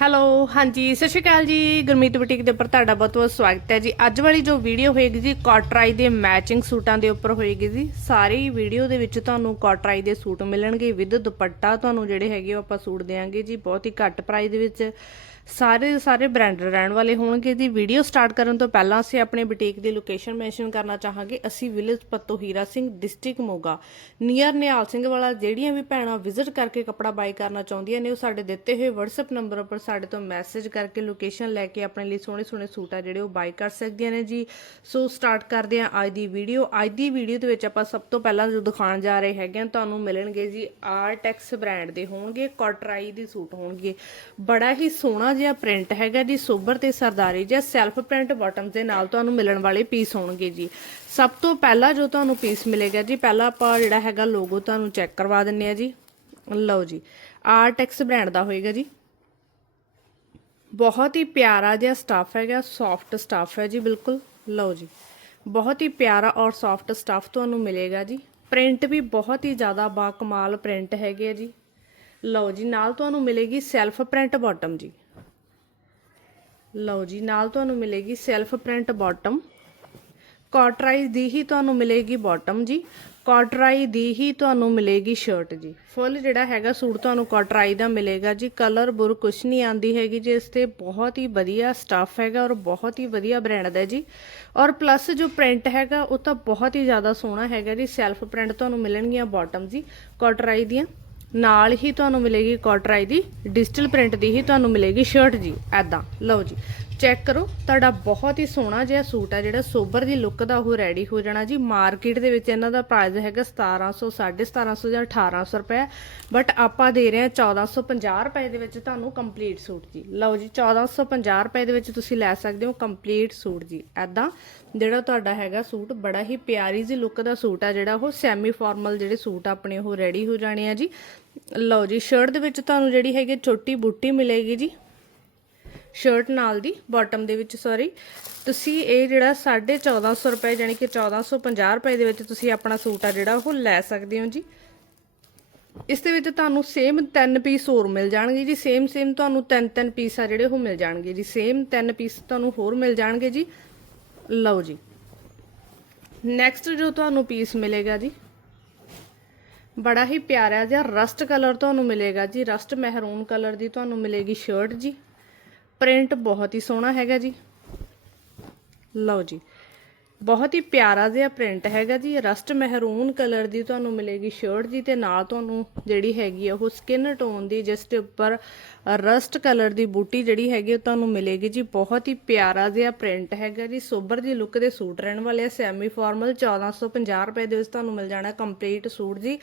Hello, ਹਾਂਜੀ, ਸਤਿ ਸ਼੍ਰੀ ਅਕਾਲ ਜੀ, ਗੁਰਮੀਤ ਬੁਟੀਕ ਦੇ ਉੱਪਰ ਤੁਹਾਡਾ ਬਹੁਤ ਬਹੁਤ ਸਵਾਗਤ ਹੈ ਜੀ। ਅੱਜ ਵਾਲੀ ਜੋ ਵੀਡੀਓ ਹੋਏਗੀ ਜੀ ਕਾਟਰਾਈ ਦੇ ਮੈਚਿੰਗ ਸੂਟਾਂ ਦੇ ਉੱਪਰ ਹੋਏਗੀ ਜੀ। ਸਾਰੀ ਵੀਡੀਓ ਦੇ ਵਿੱਚ ਤੁਹਾਨੂੰ ਕਾਟਰਾਈ ਦੇ ਸੂਟ ਮਿਲਣਗੇ, ਵਿਦ ਦੁਪੱਟਾ ਤੁਹਾਨੂੰ ਜਿਹੜੇ ਹੈਗੇ ਉਹ ਆਪਾਂ ਸੂਟ ਦੇਵਾਂਗੇ ਜੀ, ਬਹੁਤ ਹੀ ਘੱਟ ਪ੍ਰਾਈਸ ਦੇ ਵਿੱਚ। ਸਾਰੇ ਸਾਰੇ ਬ੍ਰਾਂਡਡ ਰਹਿਣ ਵਾਲੇ ਹੋਣਗੇ। ਜੀ ਵੀਡੀਓ ਸਟਾਰਟ ਕਰਨ ਤੋਂ ਪਹਿਲਾਂ ਅਸੀਂ ਆਪਣੇ ਬੁਟੀਕ ਦੀ ਲੋਕੇਸ਼ਨ ਮੈਂਸ਼ਨ ਕਰਨਾ ਚਾਹਾਂਗੇ। ਅਸੀਂ village Patto Hira Singh district Moga. Near Nihal Singh Wala ਜਿਹੜੀਆਂ ਵੀ ਭੈਣਾਂ ਵਿਜ਼ਿਟ ਕਰਕੇ ਕੱਪੜਾ ਬਾਈ ਕਰਨਾ ਚਾਹੁੰਦੀਆਂ ਨੇ, ਉਹ ਸਾਡੇ ਦਿੱਤੇ ਹੋਏ WhatsApp ਨੰਬਰ ਉੱਪਰ ਸਾਡੇ ਤੋਂ ਮੈਸੇਜ ਕਰਕੇ ਲੋਕੇਸ਼ਨ ਲੈ ਕੇ ਆਪਣੇ ਲਈ ਸੋਹਣੇ ਸੋਹਣੇ ਸੂਟ ਆ ਜਿਹੜੇ ਉਹ ਬਾਈ ਕਰ ਸਕਦੀਆਂ ਨੇ ਜੀ। ਸੋ ਸਟਾਰਟ ਕਰਦੇ ਹਾਂ ਅੱਜ ਦੀ ਵੀਡੀਓ ਅੱਜ ਦੀ ਵੀਡੀਓ ਦੇ ਵਿੱਚ ਆਪਾਂ ਸਭ ਤੋਂ ਪਹਿਲਾਂ ਜੋ ਦਿਖਾਉਣ ਜਾ ਰਹੇ ਹੈਗੇ ਆ, ਤੁਹਾਨੂੰ ਮਿਲਣਗੇ ਜੀ ਆਰਟੈਕਸ ਬ੍ਰਾਂਡ ਦੇ ਹੋਣਗੇ ਕੋਟਰਾਈ ਦੇ ਸੂਟ ਹੋਣਗੇ। ਬੜਾ ਹੀ ਸੋਹਣਾ ਜਿਹਾ ਪ੍ਰਿੰਟ ਹੈਗਾ ਜੀ ਸੋਬਰ ਤੇ ਸਰਦਾਰੀ ਜਿਹਾ ਸੈਲਫ ਪ੍ਰਿੰਟ ਬਾਟਮਸ ਦੇ ਨਾਲ ਤੁਹਾਨੂੰ ਮਿਲਣ ਵਾਲੇ ਪੀਸ ਹੋਣਗੇ ਜੀ। ਸਭ ਤੋਂ ਪਹਿਲਾਂ ਜੋ ਤੁਹਾਨੂੰ ਪੀਸ ਮਿਲੇਗਾ ਜੀ, ਪਹਿਲਾਂ ਆਪਾਂ ਜਿਹੜਾ ਹੈਗਾ ਲੋਗੋ ਤੁਹਾਨੂੰ ਚੈੱਕ ਕਰਵਾ ਦਿੰਨੇ ਆ ਜੀ। ਲਓ ਜੀ ਆਰਟੈਕਸ ਬ੍ਰਾਂਡ ਦਾ ਹੋਏਗਾ ਜੀ। ਬਹੁਤ ਹੀ ਪਿਆਰਾ ਜਿਹਾ ਸਟਾਫ ਹੈਗਾ ਸੌਫਟ ਸਟਾਫ ਹੈ ਜੀ, ਬਿਲਕੁਲ। ਲਓ ਜੀ, ਬਹੁਤ ਹੀ ਪਿਆਰਾ ਔਰ ਸੌਫਟ ਸਟਾਫ ਤੁਹਾਨੂੰ ਮਿਲੇਗਾ ਜੀ। ਪ੍ਰਿੰਟ ਵੀ ਬਹੁਤ ਹੀ ਜ਼ਿਆਦਾ ਬਾ ਕਮਾਲ ਪ੍ਰਿੰਟ ਹੈਗੇ ਆ ਜੀ। ਲਓ ਜੀ, ਨਾਲ ਤੁਹਾਨੂੰ ਮਿਲੇਗੀ ਸੈਲਫ ਪ੍ਰਿੰਟ ਬਾਟਮ ਜੀ। ਲਓ ਜੀ, ਨਾਲ ਤੁਹਾਨੂੰ ਮਿਲੇਗੀ ਸੈਲਫ ਪ੍ਰਿੰਟ ਬਾਟਮ ਕਾਟਰਾਈਜ਼ ਦੀ ਹੀ ਤੁਹਾਨੂੰ ਮਿਲੇਗੀ ਬਾਟਮ ਜੀ। ਕਾਟਰਾਈ ਦੀ ਹੀ ਤੁਹਾਨੂੰ ਮਿਲੇਗੀ ਸ਼ਰਟ ਜੀ। ਫੁੱਲ ਜਿਹੜਾ ਹੈਗਾ ਸੂਟ ਤੁਹਾਨੂੰ ਕਾਟਰਾਈ ਦਾ ਮਿਲੇਗਾ ਜੀ। ਕਲਰ ਬੁਰ ਕੁਛ ਨਹੀਂ ਆਂਦੀ ਹੈਗੀ ਜੀ। ਇਸ ਤੇ ਬਹੁਤ ਹੀ ਵਧੀਆ ਸਟੱਫ ਹੈਗਾ ਔਰ ਬਹੁਤ ਹੀ ਵਧੀਆ ਬ੍ਰਾਂਡ ਦਾ ਜੀ। ਔਰ ਪਲੱਸ ਜੋ ਪ੍ਰਿੰਟ ਹੈਗਾ, ਉਹ ਤਾਂ ਬਹੁਤ ਹੀ ਜ਼ਿਆਦਾ ਸੋਹਣਾ ਹੈਗਾ ਜੀ। ਸੈਲਫ ਪ੍ਰਿੰਟ ਤੁਹਾਨੂੰ ਮਿਲਣਗੀਆਂ ਬਾਟਮ ਜੀ। ਕਾਟਰਾਈ ਦੀਆਂ। ਨਾਲ ਹੀ ਤੁਹਾਨੂੰ ਮਿਲੇਗੀ ਕਾਟਰਾਈ ਦੀ ਡਿਜੀਟਲ ਪ੍ਰਿੰਟ ਦੀ ਹੀ ਤੁਹਾਨੂੰ ਮਿਲੇਗੀ ਸ਼ਰਟ ਜੀ ਐਦਾਂ ਲਓ ਜੀ ਚੈੱਕ ਕਰੋ, ਤੁਹਾਡਾ ਬਹੁਤ ਹੀ ਸੋਹਣਾ ਜਿਹਾ ਸੂਟ ਆ, ਜਿਹੜਾ ਸੋਬਰ ਦੀ ਲੁੱਕ ਦਾ ਉਹ ਰੈਡੀ ਹੋ ਜਾਣਾ ਜੀ। ਮਾਰਕੀਟ ਦੇ ਵਿੱਚ ਇਹਨਾਂ ਦਾ ਪ੍ਰਾਈਸ ਹੈਗਾ 1700 1750 ਜਾਂ 1800 ਰੁਪਏ। ਬਟ ਆਪਾਂ ਦੇ ਰਹੇ ਹਾਂ 1450 ਰੁਪਏ ਦੇ ਵਿੱਚ ਤੁਹਾਨੂੰ ਕੰਪਲੀਟ ਸੂਟ ਜੀ। ਲਓ ਜੀ 1450 ਰੁਪਏ ਦੇ ਵਿੱਚ ਤੁਸੀਂ ਲੈ ਸਕਦੇ ਹੋ ਕੰਪਲੀਟ ਸੂਟ ਜੀ ਐਦਾਂ ਜਿਹੜਾ ਤੁਹਾਡਾ ਹੈਗਾ ਸੂਟ ਬੜਾ ਹੀ ਪਿਆਰੀ ਜੀ ਲੁੱਕ ਦਾ ਸੂਟ ਆ, ਜਿਹੜਾ ਉਹ ਸੈਮੀ ਫਾਰਮਲ ਜਿਹੜੇ ਸੂਟ ਆਪਣੇ ਉਹ ਰੈਡੀ ਹੋ ਜਾਣੇ ਆ ਜੀ। ਲਓ ਜੀ ਸ਼ਰਟ ਦੇ ਵਿੱਚ ਤੁਹਾਨੂੰ ਜਿਹੜੀ ਹੈਗੀ ਛੋਟੀ ਬੂਟੀ ਮਿਲੇਗੀ ਜੀ। ਸ਼ਰਟ ਨਾਲ ਦੀ ਬਾਟਮ ਦੇ ਵਿੱਚ ਸੌਰੀ ਤੁਸੀਂ ਇਹ ਜਿਹੜਾ 1450 ਰੁਪਏ ਯਾਨੀ ਕਿ 1450 ਰੁਪਏ ਦੇ ਵਿੱਚ ਤੁਸੀਂ ਆਪਣਾ ਸੂਟ ਆ ਜਿਹੜਾ, ਉਹ ਲੈ ਸਕਦੇ ਹੋ ਜੀ। ਇਸ ਦੇ ਵਿੱਚ ਤੁਹਾਨੂੰ ਸੇਮ ਤਿੰਨ ਪੀਸ ਹੋਰ ਮਿਲ ਜਾਣਗੇ ਜੀ। ਸੇਮ ਸੇਮ ਤੁਹਾਨੂੰ ਤਿੰਨ ਤਿੰਨ ਪੀਸ ਆ ਜਿਹੜੇ, ਉਹ ਮਿਲ ਜਾਣਗੇ ਜੀ। ਸੇਮ ਤਿੰਨ ਪੀਸ ਤੁਹਾਨੂੰ ਹੋਰ ਮਿਲ ਜਾਣਗੇ ਜੀ। ਲਓ ਜੀ। ਨੈਕਸਟ ਜੋ ਤੁਹਾਨੂੰ ਪੀਸ ਮਿਲੇਗਾ ਜੀ ਬੜਾ ਹੀ ਪਿਆਰਾ ਜਿਹਾ ਰਸਟ ਕਲਰ ਤੁਹਾਨੂੰ ਮਿਲੇਗਾ ਜੀ, ਰਸਟ ਮਹਿਰੂਨ ਕਲਰ ਦੀ ਤੁਹਾਨੂੰ ਮਿਲੇਗੀ ਸ਼ਰਟ ਜੀ। ਪ੍ਰਿੰਟ ਬਹੁਤ ਹੀ ਸੋਹਣਾ ਹੈਗਾ ਜੀ। ਲਓ ਜੀ। ਬਹੁਤ ਹੀ ਪਿਆਰਾ ਜਿਹਾ ਪ੍ਰਿੰਟ ਹੈਗਾ ਜੀ। ਰਸਟ ਮਹਿਰੂਨ ਕਲਰ ਦੀ ਤੁਹਾਨੂੰ ਮਿਲੇਗੀ ਸ਼ਰਟ ਜੀ ਤੇ ਨਾਲ ਤੁਹਾਨੂੰ ਜਿਹੜੀ ਹੈਗੀ ਆ ਉਹ ਸਕਿਨ ਟੋਨ ਦੀ, ਜਿਸ ਦੇ ਉੱਪਰ ਰਸਟ ਕਲਰ ਦੀ ਬੂਟੀ ਜਿਹੜੀ ਹੈਗੀ ਉਹ ਤੁਹਾਨੂੰ ਮਿਲੇਗੀ ਜੀ। ਬਹੁਤ ਹੀ ਪਿਆਰਾ ਜਿਹਾ ਪ੍ਰਿੰਟ ਹੈਗਾ ਜੀ। ਸੋਬਰ ਦੀ ਲੁੱਕ ਦੇ ਸੂਟ ਰਹਿਣ ਵਾਲੇ ਆ। ਸੈਮੀ ਫਾਰਮਲ 1450 ਰੁਪਏ ਦੇ ਵਿੱਚ ਤੁਹਾਨੂੰ ਮਿਲ ਜਾਣਾ ਕੰਪਲੀਟ ਸੂਟ ਜੀ।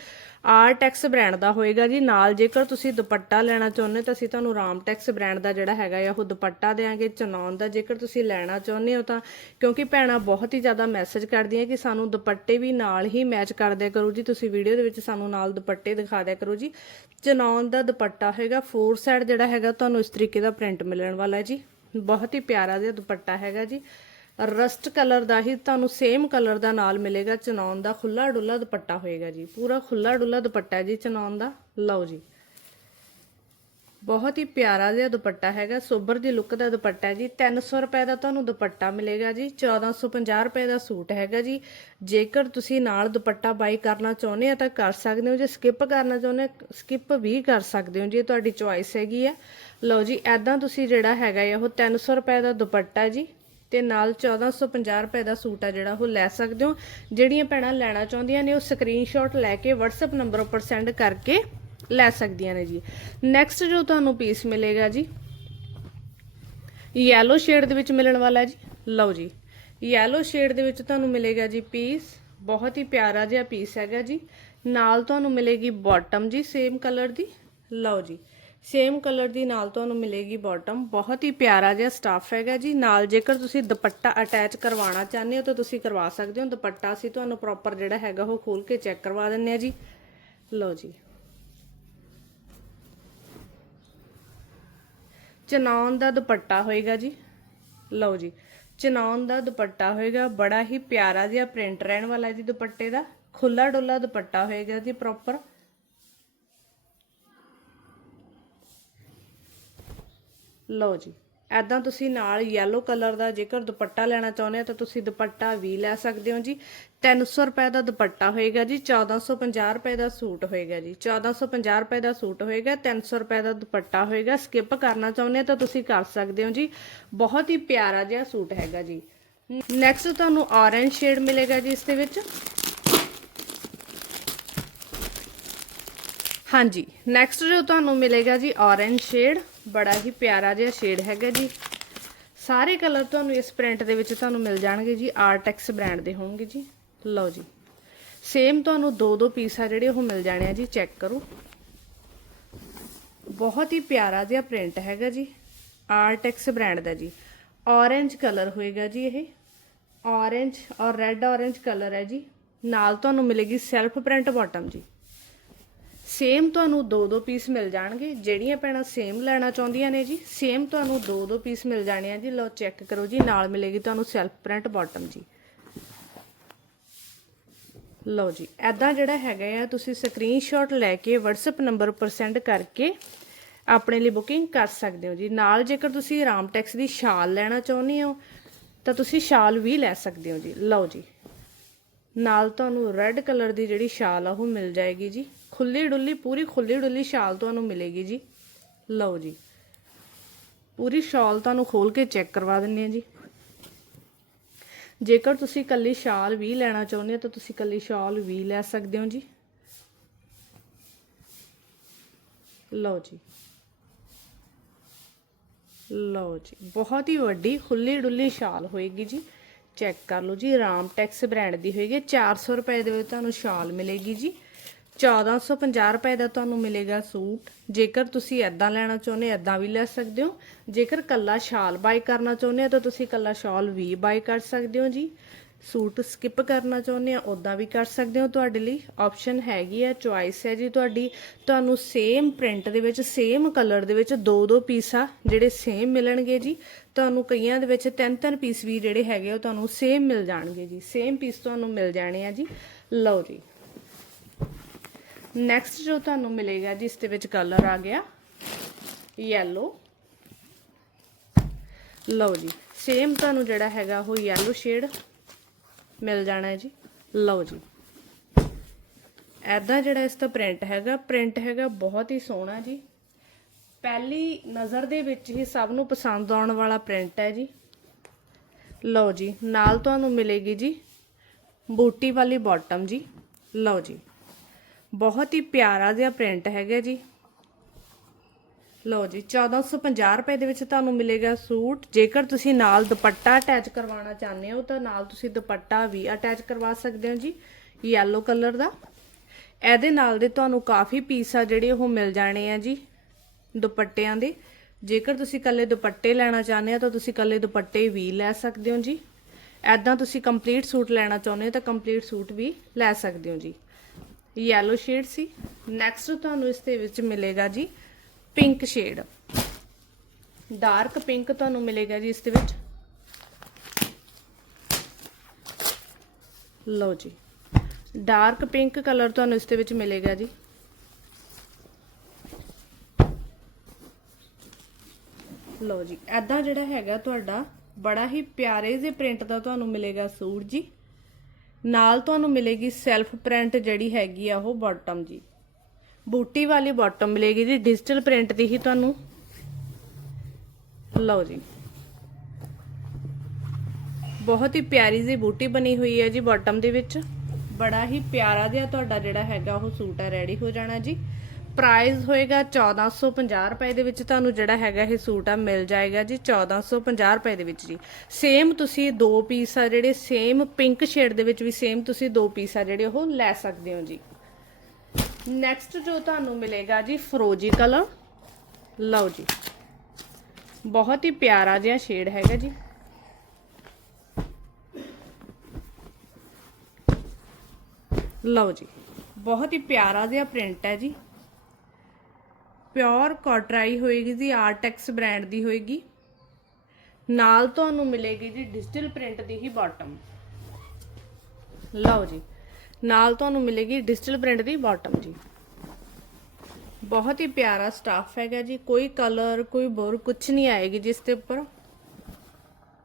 ਆਰ ਟੈਕਸ ਬ੍ਰਾਂਡ ਦਾ ਹੋਏਗਾ ਜੀ। ਨਾਲ ਜੇਕਰ ਤੁਸੀਂ ਦੁਪੱਟਾ ਲੈਣਾ ਚਾਹੁੰਦੇ ਤਾਂ ਅਸੀਂ ਤੁਹਾਨੂੰ ਰਾਮ ਟੈਕਸ ਬ੍ਰਾਂਡ ਦਾ ਜਿਹੜਾ ਹੈਗਾ ਆ, ਉਹ ਦੁਪੱਟਾ ਦੇਾਂਗੇ ਚਨੌਨ ਦਾ ਜੇਕਰ ਤੁਸੀਂ ਲੈਣਾ ਚਾਹੁੰਦੇ ਹੋ ਤਾਂ, ਕਿਉਂਕਿ ਭੈਣਾਂ, ਬਹੁਤ ਹੀ ਜ਼ਿਆਦਾ ਮੈਸੇਜ ਕਰਦੀਆਂ ਕਿ ਸਾਨੂੰ ਦੁਪੱਟੇ ਵੀ ਨਾਲ ਹੀ ਮੈਚ ਕਰ ਦਿਆ ਕਰੋ ਜੀ। ਤੁਸੀਂ ਵੀਡੀਓ ਦੇ ਵਿੱਚ ਸਾਨੂੰ ਨਾਲ ਦੁਪੱਟੇ ਦਿਖਾ ਦਿਆ ਕਰੋ ਜੀ। ਚਨੌਨ ਦਾ ਦੁਪੱਟਾ ਹੈਗਾ ਫੋਰ ਸਾਈਡ ਜਿਹੜਾ ਹੈਗਾ, ਤੁਹਾਨੂੰ ਇਸ ਤਰੀਕੇ ਦਾ ਪ੍ਰਿੰਟ ਮਿਲਣ ਵਾਲਾ ਜੀ। ਬਹੁਤ ਹੀ ਪਿਆਰਾ ਜਿਹਾ ਦੁਪੱਟਾ ਹੈਗਾ ਜੀ। ਰਸਟ ਕਲਰ ਦਾ ਹੀ ਤੁਹਾਨੂੰ ਸੇਮ ਕਲਰ ਦਾ ਨਾਲ ਮਿਲੇਗਾ। ਚਨੌਨ ਦਾ ਖੁੱਲਾ ਡੁੱਲਾ ਦੁਪੱਟਾ ਹੋਏਗਾ ਜੀ। ਪੂਰਾ ਖੁੱਲਾ ਡੁੱਲਾ ਦੁਪੱਟਾ ਜੀ ਚਨੌਨ ਦਾ। ਲਓ ਜੀ। ਬਹੁਤ ਹੀ ਪਿਆਰਾ ਜਿਹਾ ਦੁਪੱਟਾ ਹੈਗਾ, ਸੋਬਰ ਦੀ ਲੁੱਕ ਦਾ ਦੁਪੱਟਾ ਹੈ ਜੀ। 300 ਰੁਪਏ ਦਾ ਤੁਹਾਨੂੰ ਦੁਪੱਟਾ ਮਿਲੇਗਾ ਜੀ 1450 ਰੁਪਏ ਦਾ ਸੂਟ ਹੈਗਾ ਜੀ। ਜੇਕਰ ਤੁਸੀਂ ਨਾਲ ਦੁਪੱਟਾ ਬਾਈ ਕਰਨਾ ਚਾਹੁੰਦੇ ਆ ਤਾਂ ਕਰ ਸਕਦੇ ਹੋ, ਜੇ ਸਕਿਪ ਕਰਨਾ ਚਾਹੁੰਦੇ ਸਕਿਪ ਵੀ ਕਰ ਸਕਦੇ ਹੋ ਜੀ ਤੁਹਾਡੀ ਚੁਆਇਸ ਹੈਗੀ ਆ। ਲਓ ਜੀ ਐਦਾਂ ਤੁਸੀਂ ਜਿਹੜਾ ਹੈਗਾ ਆ, ਉਹ 300 ਰੁਪਏ ਦਾ ਦੁਪੱਟਾ ਜੀ, ਤੇ ਨਾਲ 1450 ਰੁਪਏ ਦਾ ਸੂਟ ਆ ਜਿਹੜਾ, ਉਹ ਲੈ ਸਕਦੇ ਹੋ। ਜਿਹੜੀਆਂ ਭੈਣਾਂ ਲੈਣਾ ਚਾਹੁੰਦੀਆਂ ਨੇ, ਉਹ ਸਕਰੀਨਸ਼ਾਟ ਲੈ ਕੇ WhatsApp ਨੰਬਰ ਉੱਪਰ ਸੈਂਡ ਕਰਕੇ ਲੈ ਸਕਦੀਆਂ ਨੇ ਜੀ। ਨੈਕਸਟ ਜੋ ਤੁਹਾਨੂੰ ਪੀਸ ਮਿਲੇਗਾ ਜੀ ਯੈਲੋ ਸ਼ੇਡ ਦੇ ਵਿੱਚ ਮਿਲਣ ਵਾਲਾ ਜੀ। ਲਓ ਜੀ ਯੈਲੋ ਸ਼ੇਡ ਦੇ ਵਿੱਚ ਤੁਹਾਨੂੰ ਮਿਲੇਗਾ ਜੀ ਪੀਸ ਬਹੁਤ ਹੀ ਪਿਆਰਾ ਜਿਹਾ ਪੀਸ ਹੈਗਾ ਜੀ। ਨਾਲ ਤੁਹਾਨੂੰ ਮਿਲੇਗੀ ਬਾਟਮ ਜੀ ਸੇਮ ਕਲਰ ਦੀ। ਲਓ ਜੀ ਸੇਮ ਕਲਰ ਦੀ ਨਾਲ ਤੁਹਾਨੂੰ ਮਿਲੇਗੀ ਬਾਟਮ ਬਹੁਤ ਹੀ ਪਿਆਰਾ ਜਿਹਾ ਸਟਾਫ ਹੈਗਾ ਜੀ। ਨਾਲ ਜੇਕਰ ਤੁਸੀਂ ਦੁਪੱਟਾ ਅਟੈਚ ਕਰਵਾਉਣਾ ਚਾਹੁੰਦੇ ਹੋ ਤਾਂ ਤੁਸੀਂ ਕਰਵਾ ਸਕਦੇ ਹੋ। ਦੁਪੱਟਾ ਅਸੀਂ ਤੁਹਾਨੂੰ ਪ੍ਰੋਪਰ ਜਿਹੜਾ ਹੈਗਾ ਉਹ ਖੋਲ ਕੇ ਚੈੱਕ ਕਰਵਾ ਦਿੰਨੇ ਆ ਜੀ। ਲਓ ਜੀ ਚਨੌਨ ਦਾ ਦੁਪੱਟਾ ਹੋਏਗਾ ਜੀ। ਲਓ ਜੀ ਚਨੌਨ ਦਾ ਦੁਪੱਟਾ ਹੋਏਗਾ, ਬੜਾ ਹੀ ਪਿਆਰਾ ਜਿਹਾ ਪ੍ਰਿੰਟ ਰਹਿਣ ਵਾਲਾ ਜੀ ਦੁਪੱਟੇ ਦਾ। ਖੁੱਲਾ ਡੁੱਲਾ ਦੁਪੱਟਾ ਹੋਏਗਾ ਜੀ ਪ੍ਰੋਪਰ ਲਓ ਜੀ ਐਦਾਂ ਤੁਸੀਂ ਨਾਲ ਯੈਲੋ ਕਲਰ ਦਾ ਜੇਕਰ ਦੁਪੱਟਾ ਲੈਣਾ ਚਾਹੁੰਦੇ ਹੋ ਤਾਂ ਤੁਸੀਂ ਦੁਪੱਟਾ ਵੀ ਲੈ ਸਕਦੇ ਹੋ ਜੀ। 300 ਰੁਪਏ ਦਾ ਦੁਪੱਟਾ ਹੋਏਗਾ ਜੀ 1450 ਰੁਪਏ ਦਾ ਸੂਟ ਹੋਏਗਾ ਜੀ। 1450 ਰੁਪਏ ਦਾ ਸੂਟ ਹੋਏਗਾ 300 ਰੁਪਏ ਦਾ ਦੁਪੱਟਾ ਹੋਏਗਾ। ਸਕਿਪ ਕਰਨਾ ਚਾਹੁੰਦੇ ਹੋ ਤਾਂ ਤੁਸੀਂ ਕਰ ਸਕਦੇ ਹੋ ਜੀ। ਬਹੁਤ ਹੀ ਪਿਆਰਾ ਜਿਹਾ ਸੂਟ ਹੈਗਾ ਜੀ। ਨੈਕਸਟ ਤੁਹਾਨੂੰ ਔਰੇਂਜ ਸ਼ੇਡ ਮਿਲੇਗਾ ਜੀ ਇਸ ਦੇ ਵਿੱਚ। ਹਾਂਜੀ ਨੈਕਸਟ ਜੋ ਤੁਹਾਨੂੰ ਮਿਲੇਗਾ ਜੀ ਔਰੇਂਜ ਸ਼ੇਡ ਬੜਾ ਹੀ ਪਿਆਰਾ ਜਿਹਾ ਸ਼ੇਡ ਹੈਗਾ ਜੀ। ਸਾਰੇ ਕਲਰ ਤੁਹਾਨੂੰ ਇਸ ਪ੍ਰਿੰਟ ਦੇ ਵਿੱਚ ਤੁਹਾਨੂੰ ਮਿਲ ਜਾਣਗੇ ਜੀ ਆਰਟੈਕਸ ਬ੍ਰਾਂਡ ਦੇ ਹੋਣਗੇ ਜੀ। ਲਓ ਜੀ। ਸੇਮ ਤੁਹਾਨੂੰ ਦੋ ਦੋ ਪੀਸ ਆ ਜਿਹੜੇ ਉਹ ਮਿਲ ਜਾਣੇ ਆ ਜੀ ਚੈੱਕ ਕਰੋ। ਬਹੁਤ ਹੀ ਪਿਆਰਾ ਜਿਹਾ ਪ੍ਰਿੰਟ ਹੈਗਾ ਜੀ ਆਰਟੈਕਸ ਬ੍ਰਾਂਡ ਦਾ ਜੀ। ਔਰੇਂਜ ਕਲਰ ਹੋਏਗਾ ਜੀ ਇਹ। ਔਰੇਂਜ ਔਰ ਰੈੱਡ ਔਰੇਂਜ ਕਲਰ ਹੈ ਜੀ। ਨਾਲ ਤੁਹਾਨੂੰ ਮਿਲੇਗੀ ਸੈਲਫ ਪ੍ਰਿੰਟ ਬਾਟਮ ਜੀ। ਸੇਮ ਤੁਹਾਨੂੰ ਦੋ ਦੋ ਪੀਸ ਮਿਲ ਜਾਣਗੇ। ਜਿਹੜੀਆਂ ਭੈਣਾਂ ਸੇਮ ਲੈਣਾ ਚਾਹੁੰਦੀਆਂ ਨੇ ਜੀ ਸੇਮ ਤੁਹਾਨੂੰ ਦੋ ਦੋ ਪੀਸ ਮਿਲ ਜਾਣੇ ਆ ਜੀ। ਲਓ ਚੈੱਕ ਕਰੋ ਜੀ, ਨਾਲ ਮਿਲੇਗੀ ਤੁਹਾਨੂੰ ਸੈਲਫ ਪ੍ਰਿੰਟ ਬਾਟਮ ਜੀ। ਲਓ ਜੀ ਐਦਾਂ ਜਿਹੜਾ ਹੈਗਾ ਆ, ਤੁਸੀਂ ਸਕਰੀਨਸ਼ਾਟ ਲੈ ਕੇ WhatsApp ਨੰਬਰ ਉੱਪਰ ਸੈਂਡ ਕਰਕੇ ਆਪਣੇ ਲਈ ਬੁਕਿੰਗ ਕਰ ਸਕਦੇ ਹੋ ਜੀ। ਨਾਲ ਜੇਕਰ ਤੁਸੀਂ ਰਾਮਟੈਕਸ ਦੀ ਸ਼ਾਲ ਲੈਣਾ ਚਾਹੁੰਦੇ ਹੋ, ਤਾਂ ਤੁਸੀਂ ਸ਼ਾਲ ਵੀ ਲੈ ਸਕਦੇ ਹੋ ਜੀ। ਲਓ ਜੀ, ਨਾਲ ਤੁਹਾਨੂੰ ਰੈੱਡ ਕਲਰ ਦੀ ਜਿਹੜੀ ਸ਼ਾਲ ਆ, ਉਹ ਮਿਲ ਜਾਏਗੀ ਜੀ। ਖੁੱਲੀ ਡੁੱਲੀ ਪੂਰੀ ਖੁੱਲੀ ਡੁੱਲੀ ਸ਼ਾਲ ਤੁਹਾਨੂੰ ਮਿਲੇਗੀ ਜੀ। ਲਓ ਜੀ। ਪੂਰੀ ਸ਼ਾਲ ਤੁਹਾਨੂੰ ਖੋਲ ਕੇ ਚੈੱਕ ਕਰਵਾ ਦਿੰਨੇ ਆ ਜੀ। ਜੇਕਰ ਤੁਸੀਂ ਕੱਲੀ ਸ਼ਾਲ ਵੀ ਲੈਣਾ ਚਾਹੁੰਦੇ ਹੋ, ਤਾਂ ਤੁਸੀਂ ਕੱਲੀ ਸ਼ਾਲ ਵੀ ਲੈ ਸਕਦੇ ਹੋ ਜੀ। ਲਓ ਜੀ। ਲਓ ਜੀ। ਬਹੁਤ ਹੀ ਵੱਡੀ ਖੁੱਲੀ ਡੁੱਲੀ ਸ਼ਾਲ ਹੋਏਗੀ ਜੀ। ਚੈੱਕ ਕਰ ਲਓ ਜੀ। ਰਾਮ ਟੈਕਸ ਬ੍ਰਾਂਡ ਦੀ ਹੋਏਗੀ। 400 ਰੁਪਏ ਦੇ ਵਿੱਚ ਤੁਹਾਨੂੰ ਸ਼ਾਲ ਮਿਲੇਗੀ ਜੀ। 1450 ਰੁਪਏ ਦਾ ਤੁਹਾਨੂੰ ਮਿਲੇਗਾ ਸੂਟ। ਜੇਕਰ ਤੁਸੀਂ ਐਦਾਂ ਲੈਣਾ ਚਾਹੁੰਦੇ ਐਦਾਂ ਵੀ ਲੈ ਸਕਦੇ ਹੋ। ਜੇਕਰ ਕੱਲਾ ਸ਼ਾਲ ਬਾਈ ਕਰਨਾ ਚਾਹੁੰਦੇ ਹੋ, ਤਾਂ ਤੁਸੀਂ ਕੱਲਾ ਸ਼ਾਲ ਵੀ ਬਾਈ ਕਰ ਸਕਦੇ ਹੋ ਜੀ। ਸੂਟ ਸਕਿਪ ਕਰਨਾ ਚਾਹੁੰਦੇ ਆ ਉਦਾਂ ਵੀ ਕਰ ਸਕਦੇ ਹੋ ਤੁਹਾਡੇ ਲਈ। ਆਪਸ਼ਨ ਹੈਗੀ ਆ ਚੁਆਇਸ ਹੈ ਜੀ ਤੁਹਾਡੀ। ਤੁਹਾਨੂੰ ਸੇਮ ਪ੍ਰਿੰਟ ਦੇ ਵਿੱਚ ਸੇਮ ਕਲਰ ਦੇ ਵਿੱਚ ਦੋ ਦੋ ਪੀਸ ਆ ਜਿਹੜੇ ਸੇਮ ਮਿਲਣਗੇ ਜੀ। ਤੁਹਾਨੂੰ ਕਈਆਂ ਦੇ ਵਿੱਚ ਤਿੰਨ ਤਿੰਨ ਪੀਸ ਵੀ ਜਿਹੜੇ ਹੈਗੇ ਉਹ ਤੁਹਾਨੂੰ ਸੇਮ ਮਿਲ ਜਾਣਗੇ ਜੀ। ਸੇਮ ਪੀਸ ਤੁਹਾਨੂੰ ਮਿਲ ਜਾਣੇ ਆ ਜੀ। ਲਓ ਜੀ। ਨੈਕਸਟ ਜੋ ਤੁਹਾਨੂੰ ਮਿਲੇਗਾ ਜੀ ਇਸ ਦੇ ਵਿੱਚ ਕਲਰ ਆ ਗਿਆ ਯੈਲੋ ਲਓ ਜੀ ਸੇਮ ਤੁਹਾਨੂੰ ਜਿਹੜਾ ਹੈਗਾ ਉਹ ਯੈਲੋ ਸ਼ੇਡ ਮਿਲ ਜਾਣਾ ਹੈ ਜੀ। ਲਓ ਜੀ। ਐਦਾਂ ਜਿਹੜਾ ਇਸ ਦਾ ਪ੍ਰਿੰਟ ਹੈਗਾ ਪ੍ਰਿੰਟ ਹੈਗਾ ਬਹੁਤ ਹੀ ਸੋਹਣਾ ਜੀ। ਪਹਿਲੀ ਨਜ਼ਰ ਦੇ ਵਿੱਚ ਹੀ ਸਭ ਨੂੰ ਪਸੰਦ ਆਉਣ ਵਾਲਾ ਪ੍ਰਿੰਟ ਹੈ ਜੀ। ਲਓ ਜੀ, ਨਾਲ ਤੁਹਾਨੂੰ ਮਿਲੇਗੀ ਜੀ ਬੂਟੀ ਵਾਲੀ ਬਾਟਮ ਜੀ। ਲਓ ਜੀ। ਬਹੁਤ ਹੀ ਪਿਆਰਾ ਜਿਹਾ ਪ੍ਰਿੰਟ ਹੈਗਾ ਜੀ। ਲਓ ਜੀ 1450 ਰੁਪਏ ਦੇ ਵਿੱਚ ਤੁਹਾਨੂੰ ਮਿਲੇਗਾ ਸੂਟ। ਜੇਕਰ ਤੁਸੀਂ ਨਾਲ ਦੁਪੱਟਾ ਅਟੈਚ ਕਰਵਾਉਣਾ ਚਾਹੁੰਦੇ ਹੋ, ਤਾਂ ਨਾਲ ਤੁਸੀਂ ਦੁਪੱਟਾ ਵੀ ਅਟੈਚ ਕਰਵਾ ਸਕਦੇ ਹੋ ਜੀ ਯੈਲੋ ਕਲਰ ਦਾ। ਇਹਦੇ ਨਾਲ ਦੇ ਤੁਹਾਨੂੰ ਕਾਫੀ ਪੀਸ ਆ ਜਿਹੜੇ ਉਹ ਮਿਲ ਜਾਣੇ ਆ ਜੀ, ਦੁਪੱਟਿਆਂ ਦੇ। ਜੇਕਰ ਤੁਸੀਂ ਕੱਲੇ ਦੁਪੱਟੇ ਲੈਣਾ ਚਾਹੁੰਦੇ ਹੋ, ਤਾਂ ਤੁਸੀਂ ਕੱਲੇ ਦੁਪੱਟੇ ਵੀ ਲੈ ਸਕਦੇ ਹੋ ਜੀ। ਐਦਾਂ ਤੁਸੀਂ ਕੰਪਲੀਟ ਸੂਟ ਲੈਣਾ ਚਾਹੁੰਦੇ ਹੋ, ਤਾਂ ਕੰਪਲੀਟ ਸੂਟ ਵੀ ਲੈ ਸਕਦੇ ਹੋ ਜੀ। ਯੈਲੋ ਸ਼ੇਡ ਸੀ। ਨੈਕਸਟ ਤੁਹਾਨੂੰ ਇਸ ਦੇ ਵਿੱਚ ਮਿਲੇਗਾ ਜੀ ਪਿੰਕ ਸ਼ੇਡ ਡਾਰਕ ਪਿੰਕ ਤੁਹਾਨੂੰ ਮਿਲੇਗਾ ਜੀ ਇਸ ਦੇ ਵਿੱਚ। ਲਓ ਜੀ। ਡਾਰਕ ਪਿੰਕ ਕਲਰ ਤੁਹਾਨੂੰ ਇਸ ਦੇ ਵਿੱਚ ਮਿਲੇਗਾ ਜੀ। ਲਓ ਜੀ। ਐਦਾਂ ਜਿਹੜਾ ਹੈਗਾ ਤੁਹਾਡਾ ਬੜਾ ਹੀ ਪਿਆਰੇ ਜਿਹੇ ਪ੍ਰਿੰਟ ਦਾ ਤੁਹਾਨੂੰ ਮਿਲੇਗਾ ਸੂਟ ਜੀ। ਨਾਲ ਤੁਹਾਨੂੰ ਮਿਲੇਗੀ ਸੈਲਫ ਪ੍ਰਿੰਟ ਜਿਹੜੀ ਹੈਗੀ ਆ ਉਹ ਬਾਟਮ ਜੀ। ਬੂਟੀ ਵਾਲੀ ਬਾਟਮ ਮਿਲੇਗੀ ਜੀ ਡਿਜੀਟਲ ਪ੍ਰਿੰਟ ਦੀ ਹੀ ਤੁਹਾਨੂੰ। ਲਓ ਜੀ। ਬਹੁਤ ਹੀ ਪਿਆਰੀ ਜਿਹੀ ਬੂਟੀ ਬਣੀ ਹੋਈ ਹੈ ਜੀ ਬਾਟਮ ਦੇ ਵਿੱਚ। ਬੜਾ ਹੀ ਪਿਆਰਾ ਜਿਹਾ ਤੁਹਾਡਾ ਜਿਹੜਾ ਹੈਗਾ ਉਹ ਸੂਟ ਹੈ ਰੈਡੀ ਹੋ ਜਾਣਾ ਜੀ। ਪ੍ਰਾਈਸ ਹੋਏਗਾ 1450 ਰੁਪਏ ਦੇ ਵਿੱਚ ਤੁਹਾਨੂੰ ਜਿਹੜਾ ਹੈਗਾ ਇਹ ਸੂਟ ਆ, ਮਿਲ ਜਾਏਗਾ ਜੀ 1450 ਰੁਪਏ ਦੇ ਵਿੱਚ ਜੀ। ਸੇਮ ਤੁਸੀਂ ਦੋ ਪੀਸ ਆ ਜਿਹੜੇ ਸੇਮ ਪਿੰਕ ਸ਼ੇਡ ਦੇ ਵਿੱਚ ਵੀ ਸੇਮ ਤੁਸੀਂ ਦੋ ਪੀਸ ਆ ਜਿਹੜੇ ਉਹ ਲੈ ਸਕਦੇ ਹੋ ਜੀ। ਨੈਕਸਟ ਜੋ ਤੁਹਾਨੂੰ ਮਿਲੇਗਾ ਜੀ ਫਰੋਜੀ ਕਲਰ ਲਓ ਜੀ। ਬਹੁਤ ਹੀ ਪਿਆਰਾ ਜਿਹਾ ਸ਼ੇਡ ਹੈਗਾ ਜੀ। ਲਓ ਜੀ। ਬਹੁਤ ਹੀ ਪਿਆਰਾ ਜਿਹਾ ਪ੍ਰਿੰਟ ਹੈ ਜੀ। ਪਿਓਰ ਕਾਟਰਾਈ ਹੋਏਗੀ ਜੀ, ਆਰਟੈਕਸ ਬ੍ਰਾਂਡ ਦੀ ਹੋਏਗੀ। ਨਾਲ ਤੁਹਾਨੂੰ ਮਿਲੇਗੀ ਜੀ, ਡਿਜੀਟਲ ਪ੍ਰਿੰਟ ਦੀ ਹੀ ਬਾਟਮ। ਲਓ ਜੀ, ਨਾਲ ਤੁਹਾਨੂੰ ਮਿਲੇਗੀ ਡਿਜੀਟਲ ਪ੍ਰਿੰਟ ਦੀ ਬਾਟਮ ਜੀ। ਬਹੁਤ ਹੀ ਪਿਆਰਾ ਸਟਾਫ ਹੈਗਾ ਜੀ, ਕੋਈ ਕਲਰ, ਕੋਈ ਬੋਰ ਕੁਝ ਨਹੀਂ ਆਏਗੀ ਜਿਸ ਦੇ ਉੱਪਰ।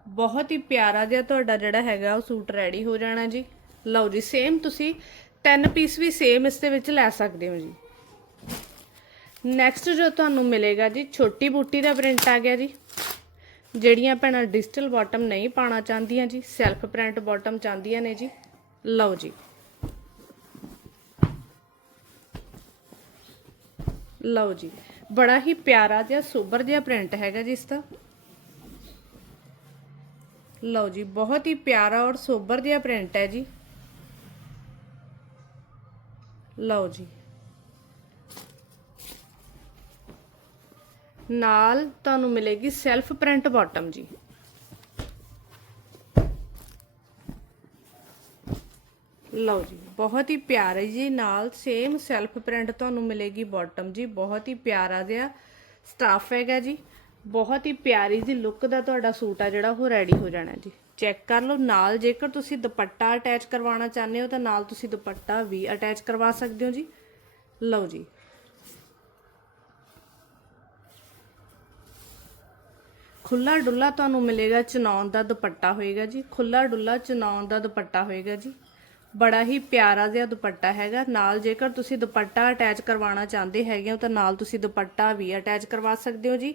ਬਹੁਤ ਹੀ ਪਿਆਰਾ ਜਿਹਾ ਤੁਹਾਡਾ ਜਿਹੜਾ ਹੈਗਾ, ਉਹ ਸੂਟ ਰੈਡੀ ਹੋ ਜਾਣਾ ਜੀ। ਲਓ ਜੀ ਸੇਮ ਤੁਸੀਂ 10 ਪੀਸ ਵੀ ਸੇਮ ਇਸ ਦੇ ਵਿੱਚ ਲੈ ਸਕਦੇ ਹੋ ਜੀ। ਨੈਕਸਟ ਜੋ ਤੁਹਾਨੂੰ ਮਿਲੇਗਾ ਜੀ, ਛੋਟੀ ਬੂਟੀ ਦਾ ਪ੍ਰਿੰਟ ਆ ਗਿਆ ਜੀ। ਜਿਹੜੀਆਂ ਭੈਣਾਂ ਡਿਜੀਟਲ ਬਾਟਮ ਨਹੀਂ ਪਾਣਾ ਚਾਹੁੰਦੀਆਂ ਜੀ ਸੈਲਫ ਪ੍ਰਿੰਟ ਬਾਟਮ ਚਾਹੁੰਦੀਆਂ ਨੇ ਜੀ। ਲਓ ਜੀ। ਲਓ ਜੀ। ਬੜਾ ਹੀ ਪਿਆਰਾ ਜਿਹਾ, ਸੋਬਰ ਜਿਹਾ ਪ੍ਰਿੰਟ ਹੈਗਾ ਜੀ ਇਸ ਦਾ। ਲਓ ਜੀ, ਬਹੁਤ ਹੀ ਪਿਆਰਾ ਔਰ ਸੋਬਰ ਜਿਹਾ ਪ੍ਰਿੰਟ ਹੈ ਜੀ। ਲਓ ਜੀ। ਨਾਲ ਤੁਹਾਨੂੰ ਮਿਲੇਗੀ ਸੈਲਫ ਪ੍ਰਿੰਟ ਬਾਟਮ ਜੀ। ਲਓ ਜੀ, ਬਹੁਤ ਹੀ ਪਿਆਰਾ ਜੀ ਨਾਲ ਸੇਮ ਸੈਲਫ ਪ੍ਰਿੰਟ ਤੁਹਾਨੂੰ ਮਿਲੇਗੀ ਬਾਟਮ ਜੀ, ਬਹੁਤ ਹੀ ਪਿਆਰਾ ਜਿਹਾ ਸਟਾਫ ਹੈਗਾ ਜੀ। ਬਹੁਤ ਹੀ ਪਿਆਰੀ ਜੀ ਲੁੱਕ ਦਾ ਤੁਹਾਡਾ ਸੂਟ ਆ ਜਿਹੜਾ, ਉਹ ਰੈਡੀ ਹੋ ਜਾਣਾ ਜੀ। ਚੈੱਕ ਕਰ ਲਓ, ਨਾਲ ਜੇਕਰ ਤੁਸੀਂ ਦੁਪੱਟਾ ਅਟੈਚ ਕਰਵਾਉਣਾ ਚਾਹੁੰਦੇ ਹੋ, ਤਾਂ ਨਾਲ ਤੁਸੀਂ ਦੁਪੱਟਾ ਵੀ ਅਟੈਚ ਕਰਵਾ ਸਕਦੇ ਹੋ ਜੀ। ਲਓ ਜੀ ਖੁੱਲਾ ਡੁੱਲਾ ਤੁਹਾਨੂੰ ਮਿਲੇਗਾ ਚਨੌਨ ਦਾ ਦੁਪੱਟਾ ਹੋਏਗਾ ਜੀ। ਖੁੱਲਾ ਡੁੱਲਾ ਚਨੌਨ ਦਾ ਦੁਪੱਟਾ ਹੋਏਗਾ ਜੀ। ਬੜਾ ਹੀ ਪਿਆਰਾ ਜਿਹਾ ਦੁਪੱਟਾ ਹੈਗਾ। ਨਾਲ ਜੇਕਰ ਤੁਸੀਂ ਦੁਪੱਟਾ ਅਟੈਚ ਕਰਵਾਉਣਾ ਚਾਹੁੰਦੇ ਹੈਗੇ ਹੋ ਤਾਂ ਨਾਲ ਤੁਸੀਂ ਦੁਪੱਟਾ ਵੀ ਅਟੈਚ ਕਰਵਾ ਸਕਦੇ ਹੋ ਜੀ।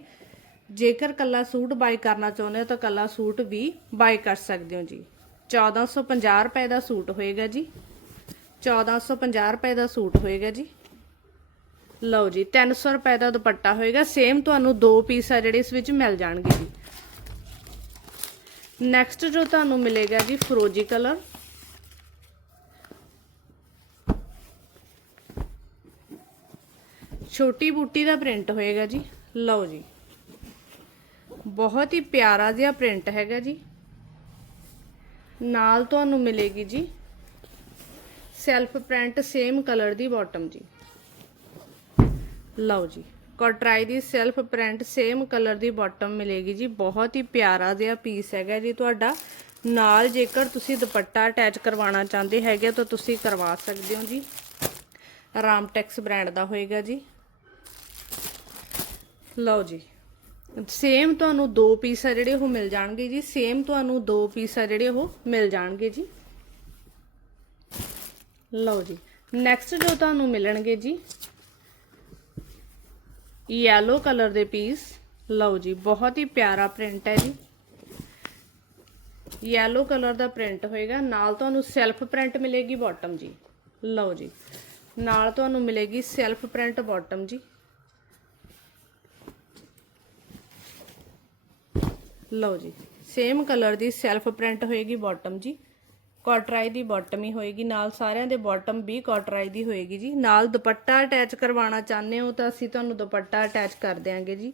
ਜੇਕਰ ਕੱਲਾ ਸੂਟ ਬਾਈ ਕਰਨਾ ਚਾਹੁੰਦੇ ਹੋ ਤਾਂ ਕੱਲਾ ਸੂਟ ਵੀ ਬਾਈ ਕਰ ਸਕਦੇ ਹੋ ਜੀ। 1450 ਰੁਪਏ ਦਾ ਸੂਟ ਹੋਏਗਾ ਜੀ। 1450 ਰੁਪਏ ਦਾ ਸੂਟ ਹੋਏਗਾ ਜੀ। ਲਓ ਜੀ 300 ਰੁਪਏ ਦਾ ਦੁਪੱਟਾ ਹੋਏਗਾ। ਸੇਮ ਤੁਹਾਨੂੰ ਦੋ ਪੀਸ ਆ ਜਿਹੜੇ ਇਸ ਵਿੱਚ ਮਿਲ ਜਾਣਗੇ ਜੀ। ਨੈਕਸਟ ਜੋ ਤੁਹਾਨੂੰ ਮਿਲੇਗਾ ਜੀ ਫਰੋਜੀ ਕਲਰ ਛੋਟੀ ਬੂਟੀ ਦਾ ਪ੍ਰਿੰਟ ਹੋਏਗਾ ਜੀ। ਲਓ ਜੀ। ਬਹੁਤ ਹੀ ਪਿਆਰਾ ਜਿਹਾ ਪ੍ਰਿੰਟ ਹੈਗਾ ਜੀ। ਨਾਲ ਤੁਹਾਨੂੰ ਮਿਲੇਗੀ ਜੀ। ਸੈਲਫ ਪ੍ਰਿੰਟ ਸੇਮ ਕਲਰ ਦੀ ਬਾਟਮ ਜੀ। ਲਓ ਜੀ, ਕੋਟਰਾਈ ਦੀ ਸੈਲਫ ਪ੍ਰਿੰਟ ਸੇਮ ਕਲਰ ਦੀ ਬਾਟਮ ਮਿਲੇਗੀ ਜੀ। ਬਹੁਤ ਹੀ ਪਿਆਰਾ ਜਿਹਾ ਪੀਸ ਹੈਗਾ ਜੀ ਤੁਹਾਡਾ। ਨਾਲ ਜੇਕਰ ਤੁਸੀਂ ਦੁਪੱਟਾ ਅਟੈਚ ਕਰਵਾਉਣਾ ਚਾਹੁੰਦੇ ਹੈਗੇ ਤਾਂ ਤੁਸੀਂ ਕਰਵਾ ਸਕਦੇ ਹੋ ਜੀ। ਰਾਮਟੈਕਸ ਬ੍ਰਾਂਡ ਦਾ ਹੋਏਗਾ ਜੀ। ਲਓ ਜੀ ਸੇਮ ਤੁਹਾਨੂੰ ਦੋ ਪੀਸ ਆ ਜਿਹੜੇ ਉਹ ਮਿਲ ਜਾਣਗੇ ਜੀ। ਸੇਮ ਤੁਹਾਨੂੰ ਦੋ ਪੀਸ ਆ ਜਿਹੜੇ ਉਹ ਮਿਲ ਜਾਣਗੇ ਜੀ। ਲਓ ਜੀ ਨੈਕਸਟ ਜੋ ਤੁਹਾਨੂੰ ਮਿਲਣਗੇ ਜੀ ਯੈਲੋ ਕਲਰ ਦੇ ਪੀਸ ਲਓ ਜੀ, ਬਹੁਤ ਹੀ ਪਿਆਰਾ ਪ੍ਰਿੰਟ ਹੈ ਜੀ। ਯੈਲੋ ਕਲਰ ਦਾ ਪ੍ਰਿੰਟ ਹੋਏਗਾ। ਨਾਲ ਤੁਹਾਨੂੰ ਸੈਲਫ ਪ੍ਰਿੰਟ ਮਿਲੇਗੀ ਬਾਟਮ ਜੀ। ਲਓ ਜੀ, ਨਾਲ ਤੁਹਾਨੂੰ ਮਿਲੇਗੀ ਸੈਲਫ ਪ੍ਰਿੰਟ ਬਾਟਮ ਜੀ। ਲਓ ਜੀ ਸੇਮ ਕਲਰ ਦੀ ਸੈਲਫ ਪ੍ਰਿੰਟ ਹੋਏਗੀ ਬਾਟਮ ਜੀ। ਕੋਟਰਾਈ ਦੀ ਬਾਟਮ ਹੀ ਹੋਏਗੀ, ਨਾਲ ਸਾਰਿਆਂ ਦੇ ਬਾਟਮ ਵੀ ਕੋਟਰਾਈ ਦੀ ਹੋਏਗੀ ਜੀ। ਨਾਲ ਦੁਪੱਟਾ ਅਟੈਚ ਕਰਵਾਉਣਾ ਚਾਹੁੰਦੇ ਹੋ ਤਾਂ ਅਸੀਂ ਤੁਹਾਨੂੰ ਦੁਪੱਟਾ ਅਟੈਚ ਕਰ ਦਿਆਂਗੇ ਜੀ।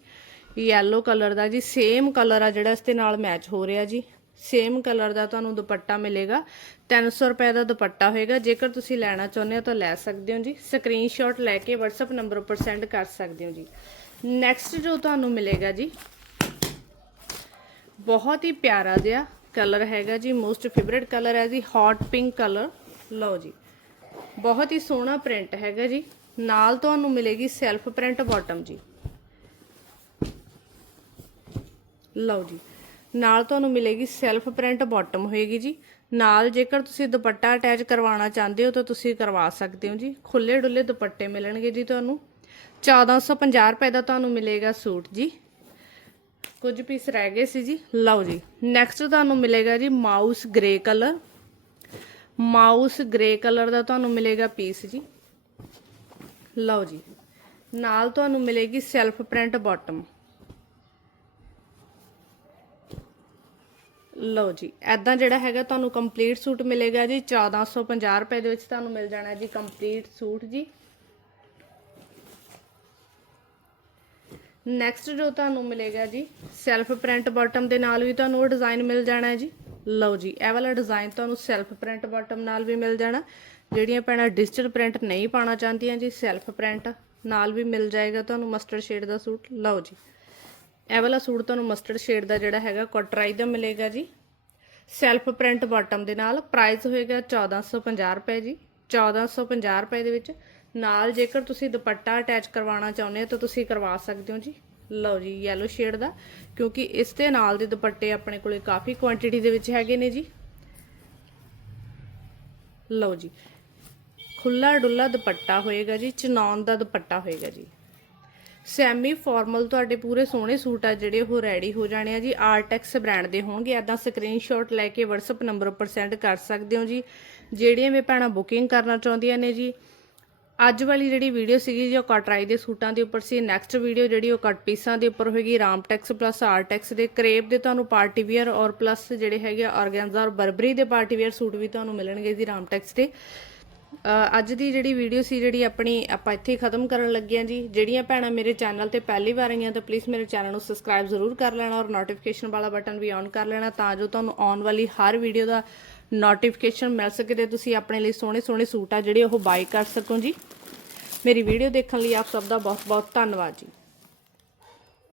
ਯੈਲੋ ਕਲਰ ਦਾ ਜੀ ਸੇਮ ਕਲਰ ਆ ਜਿਹੜਾ ਇਸ ਦੇ ਨਾਲ ਮੈਚ ਹੋ ਰਿਹਾ ਜੀ। ਸੇਮ ਕਲਰ ਦਾ ਤੁਹਾਨੂੰ ਦੁਪੱਟਾ ਮਿਲੇਗਾ। 300 ਰੁਪਏ ਦਾ ਦੁਪੱਟਾ ਹੋਏਗਾ। ਜੇਕਰ ਤੁਸੀਂ ਲੈਣਾ ਚਾਹੁੰਦੇ ਹੋ ਤਾਂ ਲੈ ਸਕਦੇ ਹੋ ਜੀ। ਸਕਰੀਨਸ਼ਾਟ ਲੈ ਕੇ WhatsApp ਨੰਬਰ ਉੱਪਰ ਸੈਂਡ ਕਰ ਸਕਦੇ ਹੋ ਜੀ। ਨੈਕਸਟ ਜੋ ਤੁਹਾਨੂੰ ਮਿਲੇਗਾ ਜੀ, ਬਹੁਤ ਹੀ ਪਿਆਰਾ ਜਿਹਾ ਕਲਰ ਹੈਗਾ ਜੀ ਮੋਸਟ ਫੇਵਰਿਟ ਕਲਰ ਹੈ ਜੀ ਹੌਟ ਪਿੰਕ ਕਲਰ। ਲਓ ਜੀ, ਬਹੁਤ ਹੀ ਸੋਹਣਾ ਪ੍ਰਿੰਟ ਹੈਗਾ ਜੀ। ਨਾਲ ਤੁਹਾਨੂੰ ਮਿਲੇਗੀ ਸੈਲਫ ਪ੍ਰਿੰਟ ਬਾਟਮ ਜੀ। ਲਓ ਜੀ, ਨਾਲ ਤੁਹਾਨੂੰ ਮਿਲੇਗੀ ਸੈਲਫ ਪ੍ਰਿੰਟ ਬਾਟਮ ਹੋਏਗੀ ਜੀ। ਨਾਲ ਜੇਕਰ ਤੁਸੀਂ ਦੁਪੱਟਾ ਅਟੈਚ ਕਰਵਾਉਣਾ ਚਾਹੁੰਦੇ ਹੋ, ਤਾਂ ਤੁਸੀਂ ਕਰਵਾ ਸਕਦੇ ਹੋ ਜੀ। ਖੁੱਲੇ ਡੁੱਲੇ ਦੁਪੱਟੇ ਮਿਲਣਗੇ ਜੀ ਤੁਹਾਨੂੰ। 1450 ਰੁਪਏ ਦਾ ਤੁਹਾਨੂੰ ਮਿਲੇਗਾ ਸੂਟ ਜੀ। ਕੁਝ ਪੀਸ ਰਹਿ ਗਏ ਸੀ ਜੀ। ਲਓ ਜੀ ਨੈਕਸਟ ਤੁਹਾਨੂੰ ਮਿਲੇਗਾ ਜੀ mouse grey colour mouse grey colour ਦਾ ਤੁਹਾਨੂੰ ਮਿਲੇਗਾ ਪੀਸ ਜੀ। ਲਓ ਜੀ, ਨਾਲ ਤੁਹਾਨੂੰ ਮਿਲੇਗੀ ਸੈਲਫ ਪ੍ਰਿੰਟ ਬਾਟਮ ਲਓ ਜੀ ਐਦਾਂ ਜਿਹੜਾ ਹੈਗਾ ਤੁਹਾਨੂੰ ਕੰਪਲੀਟ ਸੂਟ ਮਿਲੇਗਾ ਜੀ। 1450 ਰੁਪਏ ਦੇ ਵਿੱਚ ਤੁਹਾਨੂੰ ਮਿਲ ਜਾਣਾ ਜੀ ਕੰਪਲੀਟ ਸੂਟ ਜੀ। ਨੈਕਸਟ ਜੋ ਤੁਹਾਨੂੰ ਮਿਲੇਗਾ ਜੀ ਸੈਲਫ ਪ੍ਰਿੰਟ ਬਾਟਮ ਦੇ ਨਾਲ ਵੀ ਤੁਹਾਨੂੰ ਉਹ ਡਿਜ਼ਾਈਨ ਮਿਲ ਜਾਣਾ ਹੈ ਜੀ। ਲਓ ਜੀ, ਇਹ ਵਾਲਾ ਡਿਜ਼ਾਈਨ ਤੁਹਾਨੂੰ ਸੈਲਫ ਪ੍ਰਿੰਟ ਬਾਟਮ ਨਾਲ ਵੀ ਮਿਲ ਜਾਣਾ। ਜਿਹੜੀਆਂ ਭੈਣਾਂ ਡਿਜੀਟਲ ਪ੍ਰਿੰਟ ਨਹੀਂ ਪਾਣਾ ਚਾਹੁੰਦੀਆਂ ਜੀ ਸੈਲਫ ਪ੍ਰਿੰਟ ਨਾਲ ਵੀ ਮਿਲ ਜਾਏਗਾ ਤੁਹਾਨੂੰ ਮਸਟਰਡ ਸ਼ੇਡ ਦਾ ਸੂਟ। ਲਓ ਜੀ, ਇਹ ਵਾਲਾ ਸੂਟ ਤੁਹਾਨੂੰ ਮਸਟਰਡ ਸ਼ੇਡ ਦਾ ਜਿਹੜਾ ਹੈਗਾ ਕੋਟਰਾਈ ਦਾ ਮਿਲੇਗਾ ਜੀ। ਸੈਲਫ ਪ੍ਰਿੰਟ ਬਾਟਮ ਦੇ ਨਾਲ ਪ੍ਰਾਈਸ ਹੋਏਗਾ 1450 ਰੁਪਏ ਜੀ 1450 ਰੁਪਏ ਦੇ ਵਿੱਚ। ਨਾਲ ਜੇਕਰ ਤੁਸੀਂ ਦੁਪੱਟਾ ਅਟੈਚ ਕਰਵਾਉਣਾ ਚਾਹੁੰਦੇ ਹੋ ਤਾਂ ਤੁਸੀਂ ਕਰਵਾ ਸਕਦੇ ਹੋ ਜੀ। ਲਓ ਜੀ, yellow ਸ਼ੇਡ ਦਾ, ਕਿਉਂਕਿ ਇਸ ਦੇ ਨਾਲ ਦੇ ਦੁਪੱਟੇ ਆਪਣੇ ਕੋਲੇ ਕਾਫੀ ਕੁਆਂਟੀਟੀ ਦੇ ਵਿੱਚ ਹੈਗੇ ਨੇ ਜੀ। ਲਓ ਜੀ ਖੁੱਲਾ ਡੁੱਲਾ ਦੁਪੱਟਾ ਹੋਏਗਾ ਜੀ, ਚਨੌਨ ਦਾ ਦੁਪੱਟਾ ਹੋਏਗਾ ਜੀ। ਸੈਮੀ ਫਾਰਮਲ ਤੁਹਾਡੇ ਪੂਰੇ ਸੋਹਣੇ ਸੂਟ ਆ ਜਿਹੜੇ ਉਹ ਰੈਡੀ ਹੋ ਜਾਣੇ ਆ ਜੀ। ਆਰਟੈਕਸ ਬ੍ਰਾਂਡ ਦੇ ਹੋਣਗੇ ਐਦਾਂ ਸਕਰੀਨਸ਼ਾਟ ਲੈ ਕੇ WhatsApp ਨੰਬਰ ਉੱਪਰ ਸੈਂਡ ਕਰ ਸਕਦੇ ਹੋ ਜੀ। ਜਿਹੜੀਆਂ ਵੀ ਭੈਣਾਂ ਬੁਕਿੰਗ ਕਰਨਾ ਚਾਹੁੰਦੀਆਂ ਨੇ ਜੀ ਅੱਜ ਵਾਲੀ ਜਿਹੜੀ ਵੀਡੀਓ ਸੀਗੀ ਜੀ, ਉਹ ਕਟਰਾਈ ਦੇ ਸੂਟਾਂ ਦੇ ਉੱਪਰ ਸੀ। ਨੈਕਸਟ ਵੀਡੀਓ ਜਿਹੜੀ, ਉਹ ਕੱਟ ਪੀਸਾਂ ਦੇ ਉੱਪਰ ਹੋਏਗੀ। ਰਾਮਟੈਕਸ ਪਲੱਸ ਆਰਟੈਕਸ ਦੇ ਕਰੇਪ ਦੇ ਤੁਹਾਨੂੰ ਪਾਰਟੀ ਵੇਅਰ ਔਰ ਪਲੱਸ ਜਿਹੜੇ ਹੈਗੇ ਆਰਗੈਂਜ਼ਾ ਔਰ ਬਰਬਰੀ ਦੇ ਪਾਰਟੀ ਵੇਅਰ ਸੂਟ ਵੀ ਤੁਹਾਨੂੰ ਮਿਲਣਗੇ ਜੀ ਰਾਮਟੈਕਸ ਦੇ। ਅੱਜ ਦੀ ਜਿਹੜੀ ਵੀਡੀਓ ਸੀ, ਜਿਹੜੀ ਆਪਣੀ, ਆਪਾਂ ਇੱਥੇ ਹੀ ਖਤਮ ਕਰਨ ਲੱਗੇ ਹਾਂ ਜੀ। ਜਿਹੜੀਆਂ ਭੈਣਾਂ ਮੇਰੇ ਚੈਨਲ ਤੇ ਪਹਿਲੀ ਵਾਰ ਆਈਆਂ, ਤਾਂ ਪਲੀਜ਼ ਮੇਰੇ ਚੈਨਲ ਨੂੰ ਸਬਸਕ੍ਰਾਈਬ ਜ਼ਰੂਰ ਕਰ ਲੈਣਾ ਔਰ ਨੋਟੀਫਿਕੇਸ਼ਨ ਵਾਲਾ ਬਟਨ ਵੀ ਔਨ ਕਰ ਲੈਣਾ, ਤਾਂ ਜੋ ਤੁਹਾਨੂੰ ਆਉਣ ਵਾਲੀ ਹਰ ਵੀਡੀਓ ਦਾ ਨੋਟੀਫਿਕੇਸ਼ਨ ਮਿਲ ਸਕੇ ਤੇ ਤੁਸੀਂ ਆਪਣੇ ਲਈ ਸੋਹਣੇ ਸੋਹਣੇ ਸੂਟ ਆ ਜਿਹੜੇ ਉਹ ਬਾਈ ਕਰ ਸਕੋ ਜੀ। ਮੇਰੀ ਵੀਡੀਓ ਦੇਖਣ ਲਈ ਆਪ ਸਭ ਦਾ ਬਹੁਤ ਬਹੁਤ ਧੰਨਵਾਦ ਜੀ।